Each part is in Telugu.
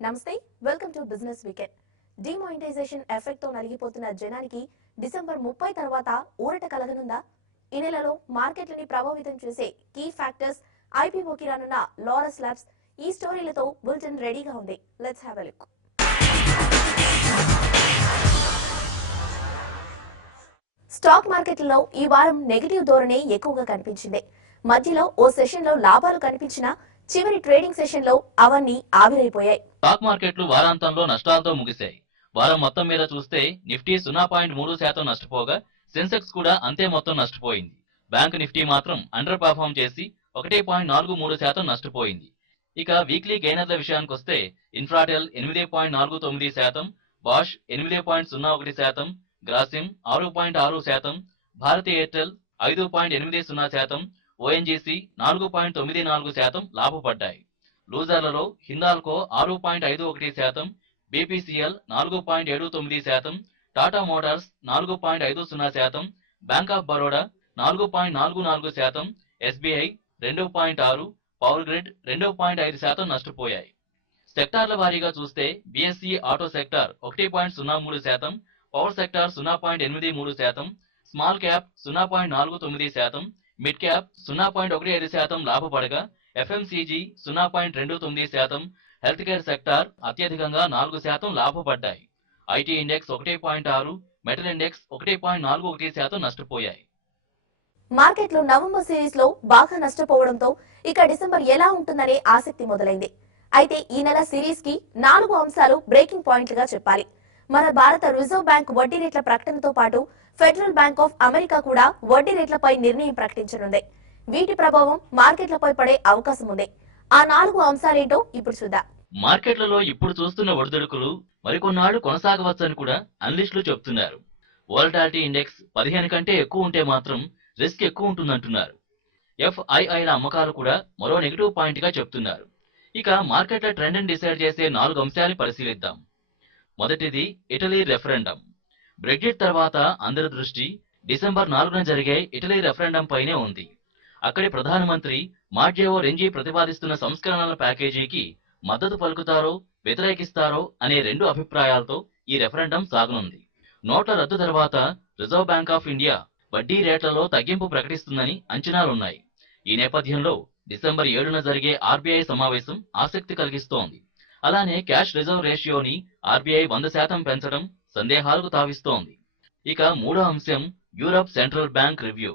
నమస్తే welcome to business weekend. Demonetisation effect తో నలిగిపోతున్న జనానికి డిసెంబర్ 30 తర్వాత ఊరట కలగనుందా? ఈ నెలలో మార్కెట్లని ప్రభావితం చేసే కీ ఫ్యాక్టర్స్, ఐపీఓకి రానున్న లారస్ ల్యాబ్స్, ఈ స్టోరీలతో బులెటిన్ రెడీగా ఉంది. Let's have a look. Stock మార్కెట్లలో ఈ వారం నెగటివ్ ధోరణి ఎక్కువగా కనిపించింది. మధ్యలో ఓ సెషన్ లో లాభాలు కనిపించినా చివరి ట్రేడింగ్ సెషన్ లో అవన్నీ ఆవిరైపోయాయి. స్టాక్ మార్కెట్లు వారాంతంలో నష్టాలతో ముగిశాయి. వారం మొత్తం మీద చూస్తే నిఫ్టీ 0.3% నష్టపోగా సెన్సెక్స్ కూడా అంతే మొత్తం నష్టపోయింది. బ్యాంక్ నిఫ్టీ మాత్రం అండర్ పర్ఫార్మ్ చేసి 1.43% నష్టపోయింది. ఇక వీక్లీ గెయినర్ల విషయానికొస్తే Infratel 8.49%, Bosch 8.01%, Grasim 6.6%, Bharti Airtel 5.80%, ONGC 4.94% లాభపడ్డాయి. లూజర్లలో Hindalco 6.51%, BPCL 4.79%, Tata motors 4.50%, bank of Baroda 4.44%, SBI 2.6%, power grid 2.5% నష్టపోయాయి. సెక్టార్ల వారీగా చూస్తే BSE auto sector 1.03%, power sector 0.83%, small cap 0.49%, mid cap 0.15% లాభపడగా ఎఫ్ఎంసీజీ 0.29%, హెల్త్ కేర్ సెక్టార్ అత్యధికంగా 4% లాభపడ్డాయి. ఐటీ ఇండెక్స్ 1.6%, మెటల్ ఇండెక్స్ 1.41% నష్టపోయాయి. మార్కెట్లో నవంబర్ సిరీస్ లో బాగా నష్టపోవడంతో ఇక డిసెంబర్ ఎలా ఉంటుందనే ఆసక్తి మొదలైంది. అయితే ఈ నెల సిరీస్ కి 4 అంశాలు బ్రేకింగ్ పాయింట్లుగా చెప్పాలి. మన భారత రిజర్వ్ బ్యాంక్ వడ్డీ రేట్ల ప్రకటనతో పాటు ఫెడరల్ బ్యాంక్ ఆఫ్ అమెరికా కూడా వడ్డీ రేట్లపై నిర్ణయం ప్రకటించనుంది. వీటి ప్రభావం మార్కెట్లపై పడే అవకాశం ఉంది. ఆ 4 అంశాలేంటో ఇప్పుడు చూద్దాం. మార్కెట్లలో ఇప్పుడు చూస్తున్న ఒడిదుడుకులు మరికొన్నాళ్లు కొనసాగవచ్చని కూడా అనలిస్టులు చెబుతున్నారు. వోలటాలిటీ ఇండెక్స్ 15 కంటే ఎక్కువ ఉంటే మాత్రం రిస్క్ ఎక్కువ ఉంటుందంటున్నారు. ఎఫ్ఐఐల అమ్మకాలు కూడా మరో నెగిటివ్ పాయింట్ గా చెప్తున్నారు. ఇక మార్కెట్ల ట్రెండ్ ని డిసైడ్ చేసే 4 అంశాలు పరిశీలిద్దాం. మొదటిది ఇటలీ రెఫరెండం. బ్రెగ్జిట్ తర్వాత అందరి దృష్టి డిసెంబర్ 4న జరిగే ఇటలీ రెఫరెండం పైనే ఉంది. అక్కడి ప్రధానమంత్రి మాటేవో రెంజీ ప్రతిపాదిస్తున్న సంస్కరణల ప్యాకేజీకి మద్దతు పలుకుతారో వ్యతిరేకిస్తారో అనే 2 అభిప్రాయాలతో ఈ రెఫరెండం సాగనుంది. నోట్ల రద్దు తర్వాత రిజర్వ్ బ్యాంక్ ఆఫ్ ఇండియా వడ్డీ రేట్లలో తగ్గింపు ప్రకటిస్తుందని అంచనాలున్నాయి. ఈ నేపథ్యంలో డిసెంబర్ 7న జరిగే ఆర్బీఐ సమావేశం ఆసక్తి కలిగిస్తోంది. అలానే క్యాష్ రిజర్వ్ రేషియోని ఆర్బీఐ 100% పెంచడం సందేహాలకు తావిస్తోంది. ఇక మూడో అంశం Europe central bank review.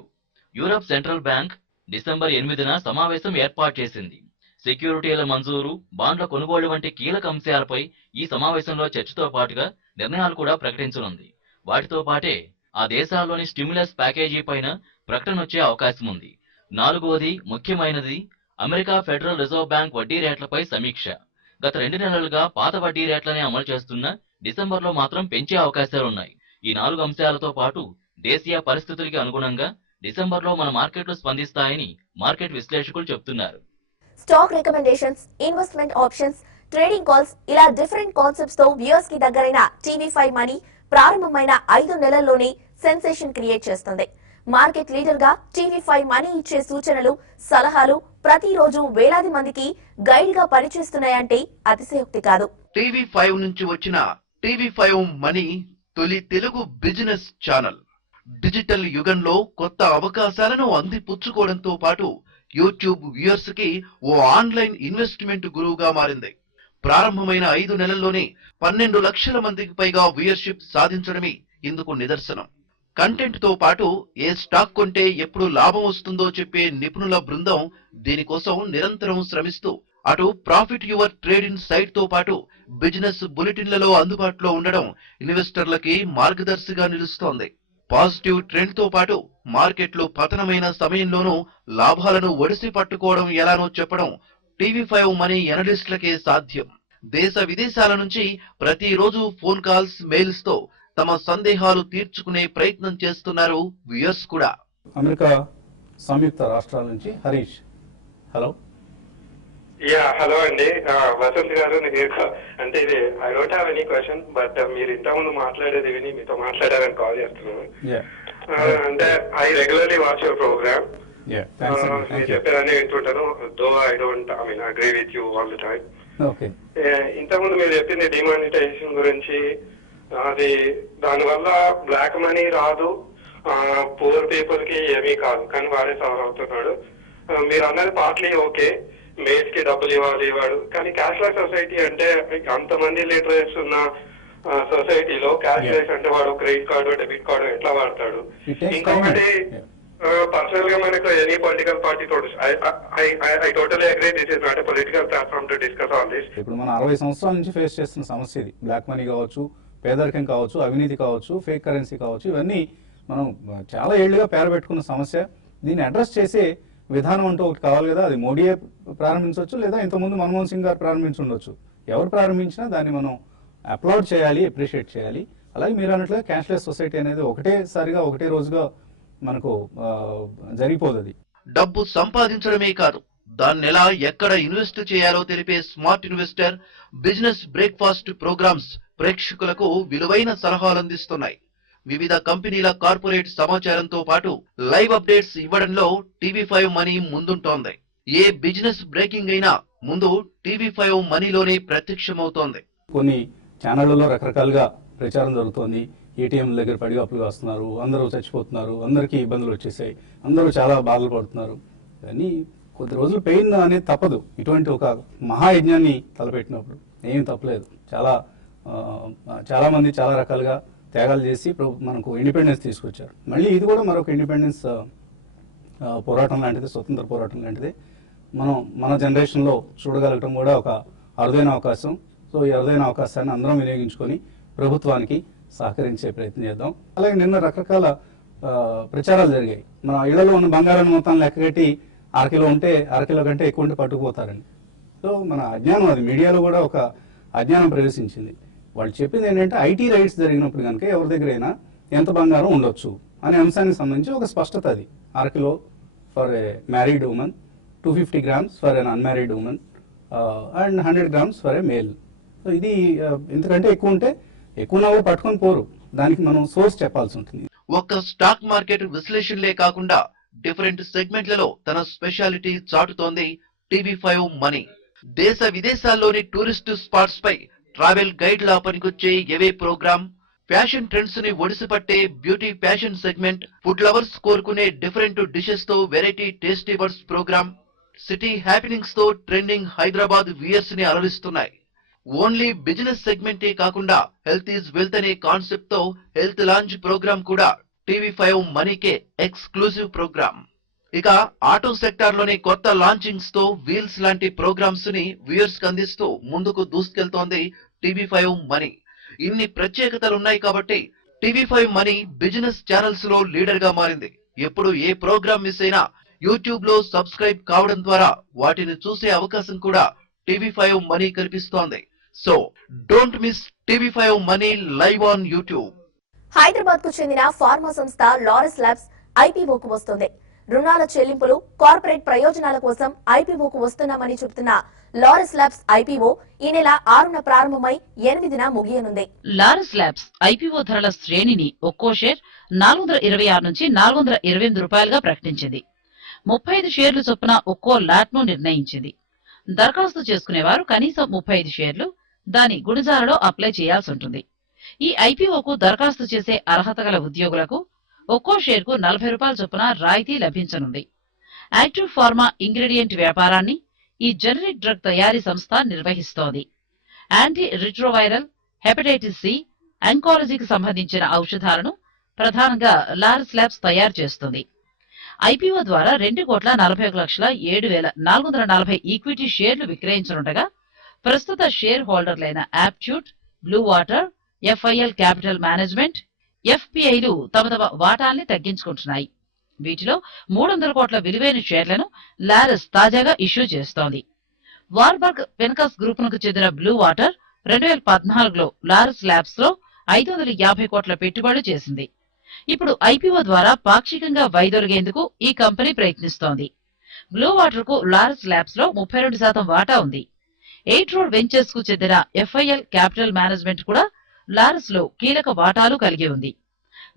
Europe central bank December 8న సమావేశం ఏర్పాటు చేసింది. సెక్యూరిటీల మంజూరు, బాండ్ల కొనుగోలు వంటి కీలక అంశాలపై ఈ సమావేశంలో చర్చతో పాటుగా నిర్ణయాలు కూడా ప్రకటించనుంది. వాటితో పాటే ఆ దేశాల్లోని స్టిమ్యులస్ ప్యాకేజీ పైన ప్రకటన వచ్చే అవకాశం ఉంది. 4వది ముఖ్యమైనది అమెరికా ఫెడరల్ రిజర్వ్ బ్యాంక్ వడ్డీ రేట్లపై సమీక్ష. గత 2 నెలలుగా పాత వడ్డీ రేట్లనే అమలు చేస్తున్న డిసెంబర్లో మాత్రం పెంచే అవకాశాలున్నాయి. ఈ 4 అంశాలతో పాటు దేశీయ పరిస్థితులకి అనుగుణంగా డిసెంబర్లో మన మార్కెట్లు స్పందిస్తాయని మార్కెట్ విశ్లేషకులు చెబుతున్నారు. Stock recommendations, investment options, trading calls ఇలా డిఫరెంట్ కాన్సెప్ట్స్ తో వ్యూయర్స్ కి దగ్గరైన టీవీ5 మనీ ప్రారంభమైన 5 నెలల్లోనే సెన్సేషన్ క్రియేట్ చేస్తుంది. మార్కెట్ లీడర్ గా టీవీ5 మనీ ఇచ్చే సూచనలు, సలహాలు ప్రతిరోజు వేలాది మందికి గైడ్ గా పనిచేస్తున్నాయంటే అతిశయోక్తి కాదు. టీవీ5 నుంచి వచ్చిన టీవీ5 మనీ తొలి తెలుగు బిజినెస్ ఛానల్. డిజిటల్ యుగంలో కొత్త అవకాశాలను అందిపుచ్చుకోవడంతో పాటు యూట్యూబ్ వ్యూయర్స్ కి ఓ ఆన్లైన్ ఇన్వెస్ట్మెంట్ గురువుగా మారింది. ప్రారంభమైన 5 నెలల్లోనే 12 లక్షల మందికి పైగా వ్యూయర్షిప్ సాధించడమే ఇందుకు నిదర్శనం. కంటెంట్ తో పాటు ఏ స్టాక్ కొంటే ఎప్పుడు లాభం వస్తుందో చెప్పే నిపుణుల బృందం దీనికోసం నిరంతరం శ్రమిస్తూ అటు ప్రాఫిట్ యువర్ ట్రేడింగ్ సైట్ తో పాటు బిజినెస్ బులెటిన్లలో అందుబాటులో ఉండడం ఇన్వెస్టర్లకి మార్గదర్శిగా నిలుస్తోంది. పాజిటివ్ ట్రెండ్ తో పాటు మార్కెట్లు పతనమైన సమయంలోనూ లాభాలను ఒడిసి పట్టుకోవడం ఎలానో చెప్పడం టీవీ5 మనీ ఎనలిస్టులకే సాధ్యం. దేశ విదేశాల నుంచి ప్రతిరోజు ఫోన్ కాల్స్, మెయిల్స్ తో తమ సందేహాలు తీర్చుకునే ప్రయత్నం చేస్తున్నారు వ్యూయర్స్ కూడా. అమెరికా సంయుక్త రాష్ట్రాల నుంచి హరీష్. హలో. హలో అండి, వసంత్ గారు. అంటే ఇది I don't have any question, but మీరు ఇంతకుముందు మాట్లాడేది విని మీతో మాట్లాడాలని కాల్ చేస్తున్నాను. అంటే I regularly watch your programme. మీరు చెప్పేదాన్ని వింటుంటాను, though I don't agree with you all the time. Okay. ఇంతకుముందు మీరు చెప్పింది డిమానిటైజేషన్ గురించి, అది దానివల్ల బ్లాక్ మనీ రాదు, పూర్ పీపుల్ కి ఏమీ కాదు, కానీ వాడే సఫర్ అవుతున్నాడు. మీరు అన్నది పార్ట్లీ ఓకే, మేడ్స్ కి డబ్బులు ఇవ్వాలి వాడు, కానీ క్యాష్లెస్ సొసైటీ అంటే అంతమంది లిటరేట్స్ ఉన్న సొసైటీలో క్యాష్లెస్ అంటే వాడు క్రెడిట్ కార్డు డెబిట్ కార్డు ఎట్లా వాడతాడు? ఇంకొకటి పర్సనల్ గా మనకు any political party I totally agree, this is not a political platform to discuss all this. ఇప్పుడు మన 60 సంవత్సరాల నుంచి ఫేస్ చేస్తున్న సమస్య ఇది. బ్లాక్ మనీ కావచ్చు, పేదరికం కావచ్చు, అవినీతి కావచ్చు, ఫేక్ కరెన్సీ కావచ్చు, ఇవన్నీ మనం చాలా ఏళ్లుగా పేరబెట్టుకున్న సమస్య. దీన్ని అడ్రస్ చేసే విధానం అంటూ ఒకటి కావాలి కదా. అది మోడీయే ప్రారంభించవచ్చు, లేదా ఇంతకుముందు మన్మోహన్ సింగ్ గారు ప్రారంభించి ఉండొచ్చు. ఎవరు ప్రారంభించినా దాన్ని మనం అప్లాడ్ చేయాలి, అప్రిషియేట్ చేయాలి. అలాగే మీరు అన్నట్లుగా క్యాష్లెస్ సొసైటీ అనేది ఒకటేసారిగా ఒకటే రోజుగా మనకు జరిగిపోదు. అది డబ్బు సంపాదించడమే కాదు, దాన్ని ఎలా ఎక్కడ ఇన్వెస్ట్ చేయాలో తెలిపే smart investor business breakfast programmes ప్రేక్షకులకు విలువైన సలహాలు అందిస్తున్నాయి. వివిధ కంపెనీల కార్పొరేట్ సమాచారంతో పాటు లైవ్ అప్డేట్స్ ఇవ్వడంలో టీవీ5 మనీ ముందుంటోంది. ఏ బిజినెస్ బ్రేకింగ్ అయినా ముందు టీవీ5 మనీలోనే ప్రత్యక్షమవుతోంది. కొన్ని ఛానళ్లలో రకరకాలుగా ప్రచారం జరుగుతోంది. ఏటీఎం దగ్గర పడి అప్పులు వస్తున్నారు, అందరూ చచ్చిపోతున్నారు, అందరికీ ఇబ్బందులు వచ్చేసాయి, అందరూ చాలా బాధలు పడుతున్నారు. కానీ కొద్ది రోజులు పెయిన్ అనేది తప్పదు. ఇటువంటి ఒక మహాయజ్ఞాన్ని తలపెట్టినప్పుడు ఏమీ తప్పలేదు. చాలా మంది చాలా రకాలుగా త్యాగాలు చేసి మనకు ఇండిపెండెన్స్ తీసుకొచ్చారు. మళ్ళీ ఇది కూడా మరొక ఇండిపెండెన్స్ పోరాటం లాంటిది, స్వతంత్ర పోరాటం లాంటిది. మన జనరేషన్లో చూడగలగటం కూడా ఒక అరుదైన అవకాశం. సో ఈ అరుదైన అవకాశాన్ని అందరం వినియోగించుకొని ప్రభుత్వానికి సహకరించే ప్రయత్నం చేద్దాం. అలాగే నిన్న రకరకాల ప్రచారాలు జరిగాయి. మన ఇళ్లలో ఉన్న బంగారాన్ని మొత్తం లెక్కగట్టి అరకిలో ఉంటే అరకిలో కంటే ఎక్కువ ఉంటే పట్టుకుపోతారని. సో మన అజ్ఞానం, అది మీడియాలో కూడా ఒక అజ్ఞానం ప్రవేశించింది. వాళ్ళు చెప్పింది ఏంటంటే ఐటీ రైట్స్ జరిగినప్పుడు కనుక ఎవరి దగ్గరైనా ఎంత బంగారం ఉండొచ్చు అనే అంశానికి సంబంధించి ఒక స్పష్టత. అది అరకిలో for a married women, 250 grams for an unmarried women and 100 grams for a male. So ఇది ఎందుకంటే ఎక్కువ ఉంటే ఎక్కువ కూడా పట్టుకొని పోరు, దానికి మనం సోర్స్ చెప్పాల్సి ఉంటుంది. ఒక్క స్టాక్ మార్కెట్ విశ్లేషణలే కాకుండా డిఫరెంట్ సెగ్మెంట్లలో తన స్పెషాలిటీ చాటుతోంది టీవీ5 మనీ. దేశ విదేశాల్లోని టూరిస్ట్ స్పాట్స్ పై ట్రావెల్ గైడ్ లా పనికొచ్చే ఎవే ప్రోగ్రామ్, ఫ్యాషన్ ట్రెండ్స్ ని ఒడిసిపట్టే beauty fashion segment, food lovers కోరుకునే డిఫరెంట్ డిషెస్ తో variety tasty words programme, city happenings తో ట్రెండింగ్ హైదరాబాద్ వ్యూయర్స్ ని అలరిస్తున్నాయి. ఓన్లీ బిజినెస్ సెగ్మెంటే కాకుండా హెల్త్ ఈజ్ వెల్త్ అనే కాన్సెప్ట్ తో హెల్త్ లాంచ్ ప్రోగ్రామ్ కూడా టీవీ5 మనీకే ఎక్స్క్లూజివ్ ప్రోగ్రామ్. ఇక ఆటో సెక్టార్ లోని కొత్త లాంచింగ్స్ తో వీల్స్ లాంటి ప్రోగ్రామ్స్ ని వ్యూయర్స్ కి అందిస్తూ ముందుకు దూసుకెళ్తోంది టీవీ5 మనీ. ఇన్ని ప్రత్యేకతలున్నాయి కాబట్టి టీవీ5 మనీ బిజినెస్ ఛానల్స్ లో లీడర్ గా మారింది. ఎప్పుడు ఏ ప్రోగ్రామ్ మిస్ అయినా యూట్యూబ్ లో సబ్స్క్రైబ్ కావడం ద్వారా వాటిని చూసే అవకాశం కూడా టీవీ5 మనీ కల్పిస్తోంది. So don't miss TV five money live on YouTube. Hyderabad కు చెందిన ఫార్మా సంస్థ లారస్ ల్యాబ్స్ ఐపీఓకు వస్తుంది. రుణాల చెల్లింపులు, కార్పొరేట్ ప్రయోజనాల కోసం ఐపీఓకు వస్తున్నామని చెబుతున్న లారస్ ల్యాబ్స్ ఐపీఓ ఈ నెల 6న ప్రారంభమై 8న ముగియనుంది. లారస్ ల్యాబ్స్ ఐపీఓ ధరల శ్రేణిని ఒక్కో షేర్ 426 నుంచి 428 రూపాయలుగా ప్రకటించింది. 35 షేర్లు చొప్పున ఒక్కో లాట్ ను నిర్ణయించింది. దరఖాస్తు చేసుకునేవారు కనీసం 35 షేర్లు దాని గుణిజాలలో అప్లై చేయాల్సి ఉంటుంది. ఈ ఐపీఓకు దరఖాస్తు చేసే అర్హత గల ఉద్యోగులకు ఒక్కో షేర్కు 40 రూపాయల చొప్పున రాయితీ లభించనుంది. యాక్టివ్ ఫార్మా ఇంగ్రీడియంట్ వ్యాపారాన్ని ఈ జనరిక్ డ్రగ్ తయారీ సంస్థ నిర్వహిస్తోంది. యాంటీ రిట్రోవైరల్, హెపటైటిస్ సి, ఆంకాలజీకి సంబంధించిన ఔషధాలను ప్రధానంగా లారస్ ల్యాబ్స్ తయారు చేస్తుంది. ఐపీఓ ద్వారా 2,41,07,440 ఈక్విటీ షేర్లు విక్రయించనుండగా ప్రస్తుత షేర్ హోల్డర్లైన Aptuit, blue water, FIL capital management, ఎఫ్పిఐలు తమ వాటాల్ని తగ్గించుకుంటున్నాయి. వీటిలో 300 కోట్ల విలువైన షేర్లను లారస్ తాజాగా ఇష్యూ చేస్తోంది. వార్బర్గ్ పెన్కస్ గ్రూపునకు చెందిన బ్లూ వాటర్ 2014లో లారస్ ల్యాబ్స్ లో 550 కోట్ల పెట్టుబడులు చేసింది. ఇప్పుడు ఐపీఓ ద్వారా పాక్షికంగా వైదొలిగేందుకు ఈ కంపెనీ ప్రయత్నిస్తోంది. బ్లూ వాటర్ కు లారస్ ల్యాబ్స్ లో 32% వాటా ఉంది. 8 రోడ్ వెంచర్స్ కు చెందిన ఎఫ్ఐఎల్ క్యాపిటల్ మేనేజ్మెంట్ కూడా లారస్ లో కీలక వాటాలు కలిగి ఉంది.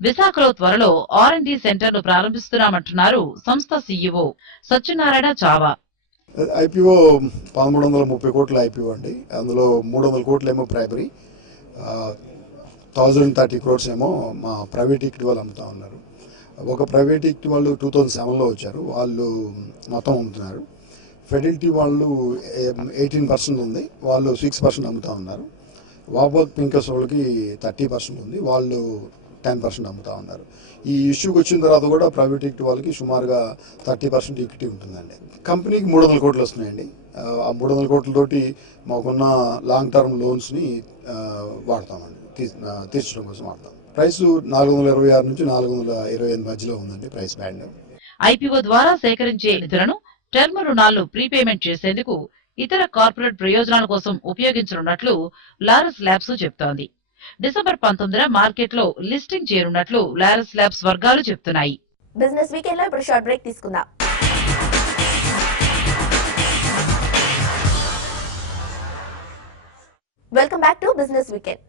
విశాఖలో త్వరలో R&D సెంటర్ను ప్రారంభిస్తున్నామంటున్నారు సంస్థ CEO సత్యనారాయణ చావా. ఐపీఓ 1330 కోట్ల ఐపీఓ అండి. అందులో 300 కోట్లు ఏమో ప్రైమరీ, 1030 క్రోర్స్ ఏమో మా ప్రైవేట్ ఈక్విటీ వాళ్ళు అమ్ముతా ఉన్నారు. ఒక ప్రైవేట్ ఈక్విటీ వాళ్ళు 2007లో వచ్చారు, వాళ్ళు మొత్తం అమ్ముతున్నారు. ఫెడిలిటీ వాళ్ళు 18% ఉంది, వాళ్ళు 6% అమ్ముతా ఉన్నారు. వాబర్గ్ పింకస్ వాళ్ళకి 30% ఉంది, వాళ్ళు 10% అమ్ముతా ఉన్నారు. ఈ ఇష్యూకి వచ్చిన తర్వాత కూడా ప్రైవేట్ ఈక్విటీ వాళ్ళకి సుమారుగా 30% ఈక్విటీ ఉంటుందండి. కంపెనీకి 300 కోట్లు వస్తున్నాయండి. ఆ 300 కోట్లతోటి మాకున్న లాంగ్ టర్మ్ లోన్స్ని వాడతామండి, తీర్చడం కోసం వాడతాం. ప్రైస్ 426 నుంచి 428 మధ్యలో ఉందండి ప్రైస్ బ్యాండ్. ఐపీఓ ద్వారా సేకరించే నిధులను టర్మ్ రుణాలను ప్రీపేమెంట్ చేసేందుకు ఇతర కార్పొరేట్ ప్రయోజనాల కోసం ఉపయోగించనున్నట్లు లారస్ ల్యాబ్స్ చెబుతోంది. డిసెంబర్ 19న మార్కెట్లో లిస్టింగ్ చేరున్నట్లు లారస్ ల్యాబ్స్ వర్గాలు చెబుతున్నాయి. బిజినెస్ వీకెండ్ లో ఇప్పుడు షార్ట్ బ్రేక్ తీసుకుందాం. Welcome back to business weekend.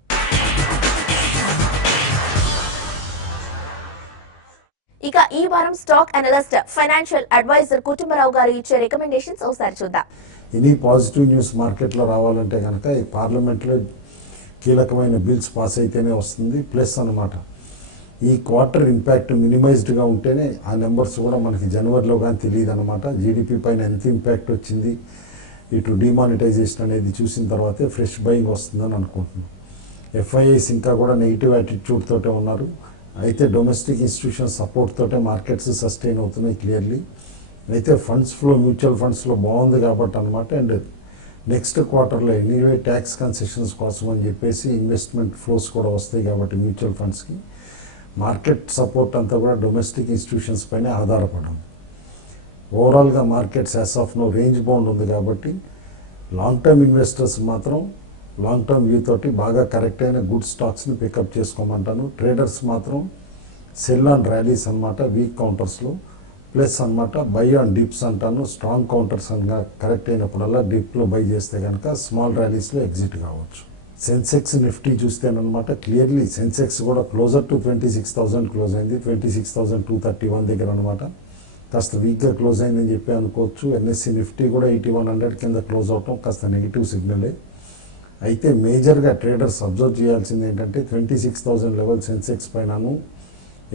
ఇక ఈ వారం stock analyst financial advisor Kutumbarao గారు ఇచ్చే రికమెండేషన్స్ ఒకసారి చూద్దాం. ఎనీ పాజిటివ్ న్యూస్ మార్కెట్లో రావాలంటే కనుక ఈ పార్లమెంట్లో కీలకమైన బిల్స్ పాస్ అయితేనే వస్తుంది. ప్లస్ అన్నమాట ఈ క్వార్టర్ ఇంపాక్ట్ మినిమైజ్డ్గా ఉంటేనే ఆ నెంబర్స్ కూడా మనకి జనవరిలో కానీ తెలియదు అనమాట. జీడిపి పైన ఎంత ఇంపాక్ట్ వచ్చింది, ఇటు డిమానిటైజేషన్ అనేది చూసిన తర్వాతే ఫ్రెష్ బయింగ్ వస్తుందని అనుకుంటున్నాం. FIIs ఇంకా కూడా నెగిటివ్ యాటిట్యూడ్ తోటే ఉన్నారు. అయితే డొమెస్టిక్ ఇన్స్టిట్యూషన్ సపోర్ట్ తోటే మార్కెట్స్ సస్టైన్ అవుతున్నాయి క్లియర్లీ. అయితే ఫండ్స్ ఫ్లో మ్యూచువల్ ఫండ్స్లో బాగుంది కాబట్టి అనమాట. అండ్ నెక్స్ట్ క్వార్టర్లో ఎనీవే ట్యాక్స్ కన్సెషన్స్ కోసం అని చెప్పేసి ఇన్వెస్ట్మెంట్ ఫ్లోస్ కూడా వస్తాయి కాబట్టి మ్యూచువల్ ఫండ్స్కి మార్కెట్ సపోర్ట్ అంతా కూడా డొమెస్టిక్ ఇన్స్టిట్యూషన్స్ పైన ఆధారపడడం. ఓవరాల్గా markets as of now range bound ఉంది కాబట్టి లాంగ్ టర్మ్ ఇన్వెస్టర్స్ మాత్రం లాంగ్ టర్మ్ వ్యూ తోటి బాగా కరెక్ట్ అయిన గుడ్ స్టాక్స్ని పికప్ చేసుకోమంటాను. ట్రేడర్స్ మాత్రం సెల్ ఆన్ ర్యాలీస్ అనమాట, వీక్ కౌంటర్స్లో. ప్లస్ అనమాట బై ఆన్ డిప్స్ అంటాను. స్ట్రాంగ్ కౌంటర్స్ అనగా కరెక్ట్ అయినప్పుడల్లా డిప్లో బై చేస్తే కనుక స్మాల్ ర్యాలీస్లో ఎగ్జిట్ కావచ్చు. సెన్సెక్స్ నిఫ్టీ చూస్తేనమాట క్లియర్లీ సెన్సెక్స్ కూడా క్లోజర్ టు 26,000 క్లోజ్ అయింది. 26,231 దగ్గర అనమాట. కాస్త వీక్గా క్లోజ్ అయిందని చెప్పి అనుకోవచ్చు. NSE నిఫ్టీ కూడా 8100 కింద క్లోజ్ అవటం కాస్త నెగిటివ్ సిగ్నలే. అయితే మేజర్గా ట్రేడర్స్ అబ్జర్వ్ చేయాల్సింది ఏంటంటే 26,000 లెవెల్ సెన్సెక్స్ పైనను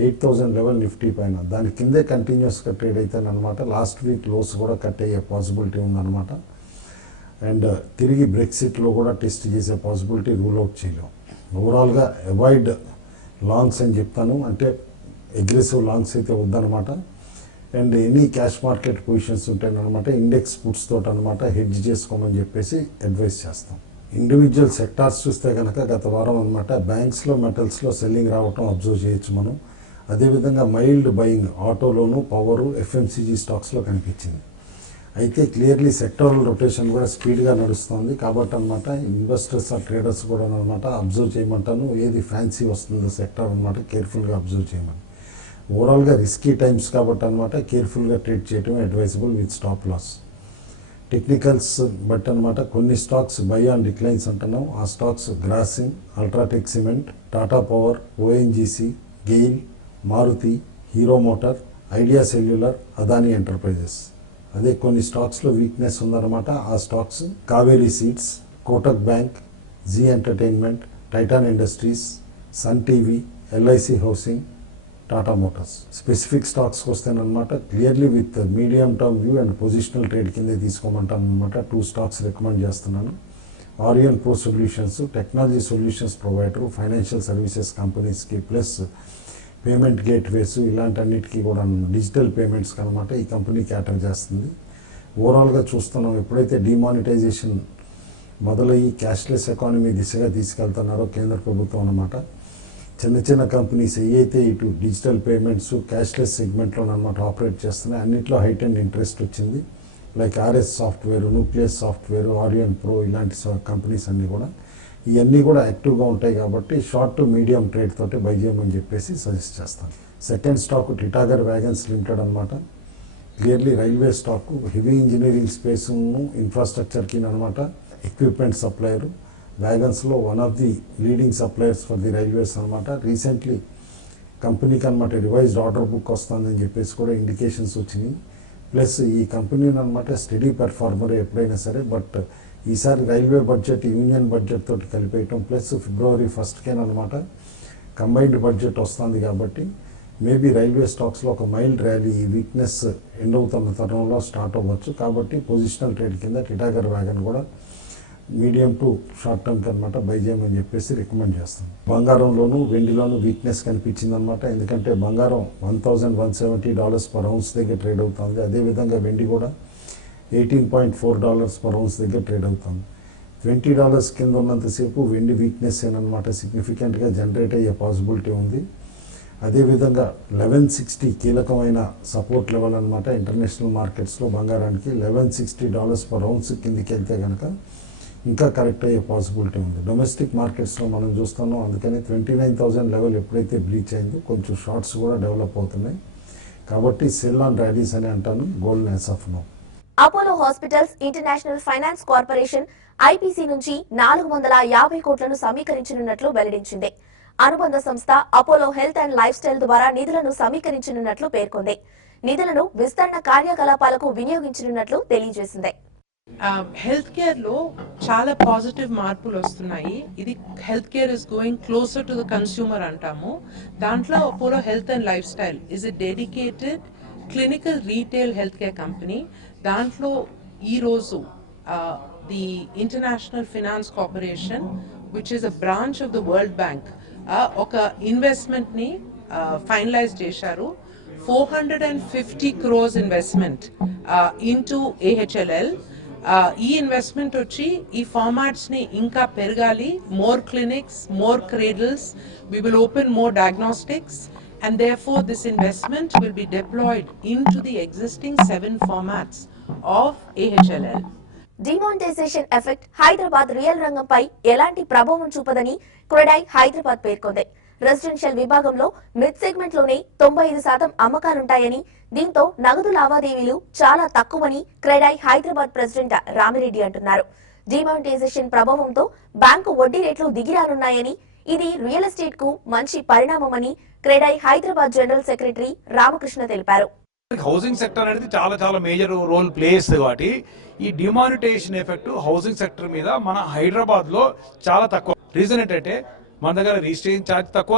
8,000 లెవెల్ నిఫ్టీ పైన దాని కిందే కంటిన్యూస్గా ట్రేడ్ అవుతానమాట. లాస్ట్ వీక్ లోస్ కూడా కట్ అయ్యే పాసిబిలిటీ ఉందన్నమాట. అండ్ తిరిగి బ్రెక్సిట్లో కూడా టెస్ట్ చేసే పాసిబిలిటీ రూల్ అవుట్ చేయలేం. ఓవరాల్గా అవాయిడ్ లాంగ్స్ అని చెప్తాను, అంటే అగ్రెసివ్ లాంగ్స్ అయితే వద్దనమాట. And any cash market positions ఉంటాయన్నమాట ఇండెక్స్ పుట్స్ తోటి అనమాట హెడ్జ్ చేసుకోమని చెప్పేసి అడ్వైస్ చేస్తాం. ఇండివిజువల్ సెక్టార్స్ చూస్తే కనుక గత వారం అనమాట బ్యాంక్స్లో మెటల్స్లో సెల్లింగ్ రావటం అబ్జర్వ్ చేయొచ్చు మనం. అదేవిధంగా మైల్డ్ బయింగ్ ఆటోలోను, పవరు, FMCG స్టాక్స్లో కనిపించింది. అయితే క్లియర్లీ సెక్టరల్ రొటేషన్ కూడా స్పీడ్గా నడుస్తుంది కాబట్టి అనమాట ఇన్వెస్టర్స్ ఆ ట్రేడర్స్ కూడా అనమాట అబ్జర్వ్ చేయమంటాను. ఏది ఫ్యాన్సీ వస్తుందో సెక్టర్ అనమాట కేర్ఫుల్గా అబ్జర్వ్ చేయమని. ఓవరాల్గా రిస్కీ టైమ్స్ కాబట్టి అనమాట కేర్ఫుల్గా ట్రేడ్ చేయడం advisable with stop loss. Technicals but అనమాట కొన్ని స్టాక్స్ బై ఆన్ డిక్లైన్స్ అంటున్నాం. ఆ stocks Grasim, UltraTech cement, Tata power, ONGC, GAIL, Maruti, Hero motor, Idea cellular, Adani enterprises. అదే కొన్ని స్టాక్స్లో వీక్నెస్ ఉందన్నమాట. ఆ stocks Kaveri seeds, Kotak bank, Zee entertainment, Titan industries, Sun TV, LIC housing, Tata motors. Specific స్టాక్స్కి వస్తేనమాట clearly with medium term view and positional trade కిందే తీసుకోమంటాను అనమాట. 2 స్టాక్స్ రికమెండ్ చేస్తున్నాను. Aurionpro solutions technology solutions provider financial services కంపెనీస్కి ప్లస్ పేమెంట్ గేట్వేస్ ఇలాంటన్నిటికీ కూడా డిజిటల్ పేమెంట్స్కి అనమాట ఈ కంపెనీ క్యాటర్ చేస్తుంది. ఓవరాల్గా చూస్తున్నాం ఎప్పుడైతే డిమానిటైజేషన్ మొదలయ్యి క్యాష్లెస్ ఎకానమీ దిశగా తీసుకెళ్తున్నారో కేంద్ర ప్రభుత్వం అనమాట చిన్న చిన్న కంపెనీస్ ఏవైతే ఇటు డిజిటల్ పేమెంట్స్ క్యాష్లెస్ సెగ్మెంట్లో అనమాట ఆపరేట్ చేస్తున్నాయి అన్నింటిలో హైట్ అండ్ ఇంట్రెస్ట్ వచ్చింది. Like RS software, nucleus software, Aurionpro ఇలాంటి కంపెనీస్ అన్నీ కూడా ఇవన్నీ కూడా యాక్టివ్గా ఉంటాయి కాబట్టి షార్ట్ టు మీడియం ట్రేడ్ తోటి బై చేయమని చెప్పేసి సజెస్ట్ చేస్తాను. Second stock Titagarh wagons limited అనమాట. Clearly railway stock heavy engineering స్పేస్ను ఇన్ఫ్రాస్ట్రక్చర్కి అనమాట ఎక్విప్మెంట్ సప్లయర్ వ్యాగన్స్లో one of the leading suppliers for the railways అనమాట. రీసెంట్లీ కంపెనీకి అనమాట రివైజ్డ్ ఆర్డర్ బుక్ వస్తుందని చెప్పేసి కూడా ఇండికేషన్స్ వచ్చినాయి. ప్లస్ ఈ కంపెనీని అనమాట స్టడీ పెర్ఫార్మర్ ఎప్పుడైనా సరే. బట్ ఈసారి రైల్వే బడ్జెట్ యూనియన్ బడ్జెట్ తోటి కలిపేయటం ప్లస్ February 1st అనమాట కంబైన్డ్ బడ్జెట్ వస్తుంది కాబట్టి మేబీ రైల్వే స్టాక్స్లో ఒక మైల్డ్ ర్యాలీ ఈ వీక్నెస్ ఎండ్ అవుతున్న తరుణంలో స్టార్ట్ అవ్వచ్చు. కాబట్టి పొజిషనల్ ట్రేడ్ కింద టిటాగర్ వ్యాగన్ కూడా మీడియం టు షార్ట్ టర్మ్కి అనమాట బై చేయమని చెప్పేసి రికమెండ్ చేస్తాం. బంగారంలోను వెండిలోను వీక్నెస్ కనిపించింది అనమాట. ఎందుకంటే బంగారం $1,170 పర్ ounce దగ్గర ట్రేడ్ అవుతుంది. అదేవిధంగా వెండి కూడా $18.4 పర్ ounce దగ్గర ట్రేడ్ అవుతుంది. $20 కింద ఉన్నంతసేపు వెండి వీక్నెస్ ఏనమాట సిగ్నిఫికెంట్గా జనరేట్ అయ్యే పాసిబిలిటీ ఉంది. అదేవిధంగా 1160 కీలకమైన సపోర్ట్ లెవెల్ అనమాట ఇంటర్నేషనల్ మార్కెట్స్లో బంగారానికి. $1160 పర్ ounce కిందికి వెళ్తే కనుక ఇంకా కరెక్ట్ అయ్యే పాసిబిలిటీ ఉంది. డొమెస్టిక్ మార్కెట్స్లో మనం చూస్తున్నాం. అందుకని 29,000 లెవెల్ ఎప్పుడైతే బ్రీచ్ అయిందో కొంచెం షార్ట్స్ కూడా డెవలప్ అవుతున్నాయి. కాబట్టి సెల్ ఆన్ ర్యాలీస్ అని అంటాను gold as of now. Apollo hospitals international finance corporation IPC నుంచి 450 కోట్లను సమీకరించనున్నట్లు వెల్లడించింది. అనుబంధ సంస్థ Apollo health and life style ద్వారా నిధులను సమీకరించనున్నట్లు పేర్కొంది. నిధులను విస్తరణ కార్యకలాపాలకు వినియోగించనున్నట్లు తెలియజేసింది. హెల్త్ కేర్ లో చాలా పాజిటివ్ మార్పులు వస్తున్నాయి. ఇది health care is going closer to the consumer అంటాము. దాంట్లో Apollo health and lifestyle is a dedicated clinical retail health care company. దాంట్లో ఈరోజు the international finance corporation which is a branch of the world bank ఒక ఇన్వెస్ట్మెంట్ ని ఫైనలైజ్ చేశారు. 450 crores ఇన్వెస్ట్మెంట్ ఇంటూ AHLL. ఈ ఇన్వెస్ట్మెంట్ వచ్చి ఈ ఫార్మాట్స్ ని ఇంకా పెరగాలి. More clinics, more cradles, we will open more diagnostics and therefore this investment will be deployed into the existing 7 formats of AHLL. Demonetisation effect Hyderabad real రంగంపై ఎలాంటి ప్రభావం చూపదని క్రెడై హైదరాబాద్ పేర్కొంది. రెసిడెన్షియల్ విభాగంలో మిడ్ సెగ్మెంట్ లోనే 95% అమ్మకాలుంటాయని, దీంతో నగదు లావాదేవీలు చాలా తక్కువని క్రెడై హైదరాబాద్ ప్రెసిడెంట్ రామిరెడ్డి అంటున్నారు. డిమానిటైజేషన్ ప్రభావంతో బ్యాంకు వడ్డీ రేట్లు దిగిరానున్నాయని, ఇది రియల్ ఎస్టేట్ కు మంచి పరిణామమని క్రెడై హైదరాబాద్ జనరల్ సెక్రటరీ రామకృష్ణ తెలిపారు. హౌసింగ్ సెక్టర్ అనేది చాలా చాలా మేజర్ రోల్ ప్లే చేస్తుంది. కాబట్టి ఈ డిమానిటైజేషన్ ఎఫెక్ట్ హౌసింగ్ సెక్టర్ మీద మన హైదరాబాద్ లో చాలా తక్కువ. రీజన్ ఏంటంటే మన దగ్గర రిజిస్ట్రేషన్ ఛార్జ్ తక్కువ,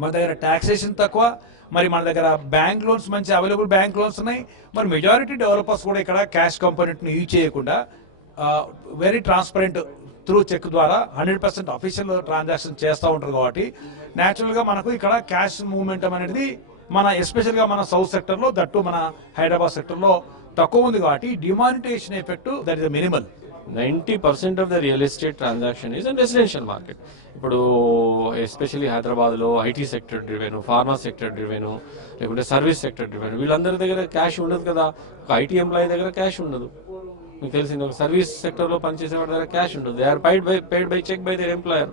మన దగ్గర టాక్సేషన్ తక్కువ, మరి మన దగ్గర బ్యాంక్ లోన్స్ మంచి అవైలబుల్ బ్యాంక్ లోన్స్ ఉన్నాయి. మరి మెజారిటీ డెవలపర్స్ కూడా ఇక్కడ క్యాష్ కంపోనెంట్ని యూజ్ చేయకుండా వెరీ ట్రాన్స్పరెంట్ త్రూ చెక్ ద్వారా 100% అఫీషియల్ ట్రాన్సాక్షన్ చేస్తూ ఉంటారు. కాబట్టి న్యాచురల్గా మనకు ఇక్కడ క్యాష్ మూవ్మెంట్ అనేది మన ఎస్పెషల్గా మన సౌత్ సెక్టర్లో దట్టు మన హైదరాబాద్ సెక్టర్లో తక్కువ ఉంది. కాబట్టి demonetisation effect that is minimal. 90% of the real estate transaction is in residential market. ఇప్పుడు ఎస్పెషల్లీ హైదరాబాద్లో ఐటీ సెక్టర్ డ్రివెను, ఫార్మా సెక్టర్ డ్రివెను, లేకుంటే సర్వీస్ సెక్టర్ డ్రివెను, వీళ్ళందరి దగ్గర క్యాష్ ఉండదు కదా. ఒక ఐటీ ఎంప్లాయీ దగ్గర క్యాష్ ఉండదు. మీకు తెలిసింది, ఒక సర్వీస్ సెక్టర్లో పనిచేసే వాడి దగ్గర క్యాష్ ఉండదు. They are paid by check by their employer.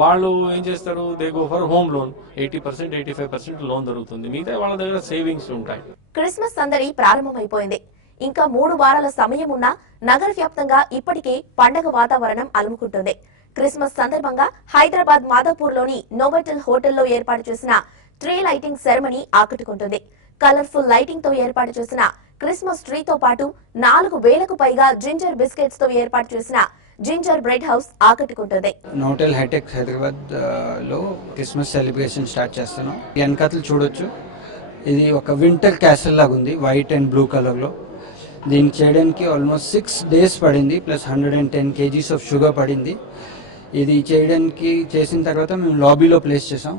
వాళ్ళు ఏం చేస్తారు, they go for home loan. 80% 85% loan దొరుకుతుంది. మిగతా వాళ్ళ దగ్గర సేవింగ్స్ ఉంటాయి. క్రిస్మస్ సందడి ప్రారంభమైపోయింది. ఇంకా 3 వారాల సమయం ఉన్నా నగర వ్యాప్తంగా ఇప్పటికే పండగ వాతావరణం అలుముకుంటుంది. క్రిస్మస్ సందర్భంగా హైదరాబాద్ మాదాపూర్లోని నోవోటెల్ హోటల్లో ఏర్పాటు చేసిన ట్రీ లైటింగ్ సెరమనీ ఆకట్టుకుంటుంది. కలర్ఫుల్ లైటింగ్ తో ఏర్పాటు చేసిన క్రిస్మస్ ట్రీతో పాటు 4000కు పైగా జింజర్ బిస్కెట్స్ తో ఏర్పాటు చేసిన జింజర్ బ్రెడ్ హౌస్ ఆకట్టుకుంటుంది. నోవోటెల్ హైటెక్ హైదరాబాద్ లో క్రిస్మస్ సెలబ్రేషన్ స్టార్ట్ చేస్తున్నాం. వెనకతలు చూడొచ్చు, ఇది ఒక వింటర్ క్యాసిల్ లాగా ఉంది, వైట్ అండ్ బ్లూ కలర్ లో. దీన్ని చేయడానికి ఆల్మోస్ట్ 6 days పడింది, ప్లస్ 110 kgs ఆఫ్ షుగర్ పడింది. ఇది చేసిన తర్వాత మేము లాబీలో ప్లేస్ చేసాం.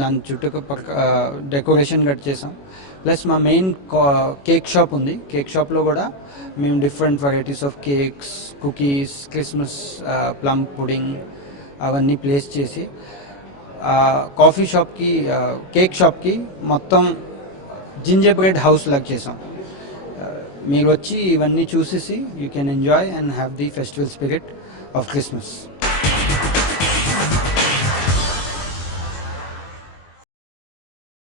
దాని చుట్టూ డెకరేషన్ కట్ చేసాం. ప్లస్ మా మెయిన్ కేక్ షాప్ ఉంది. కేక్ షాప్లో కూడా మేము different varieties of cakes, cookies, Christmas plum pudding అవన్నీ ప్లేస్ చేసి కాఫీ షాప్కి, కేక్ షాప్కి మొత్తం జింజర్ బ్రెడ్ హౌస్ లాగా చేసాం. మీరు వచ్చి ఇవన్నీ చూసేసి you can enjoy and have the festival spirit of Christmas.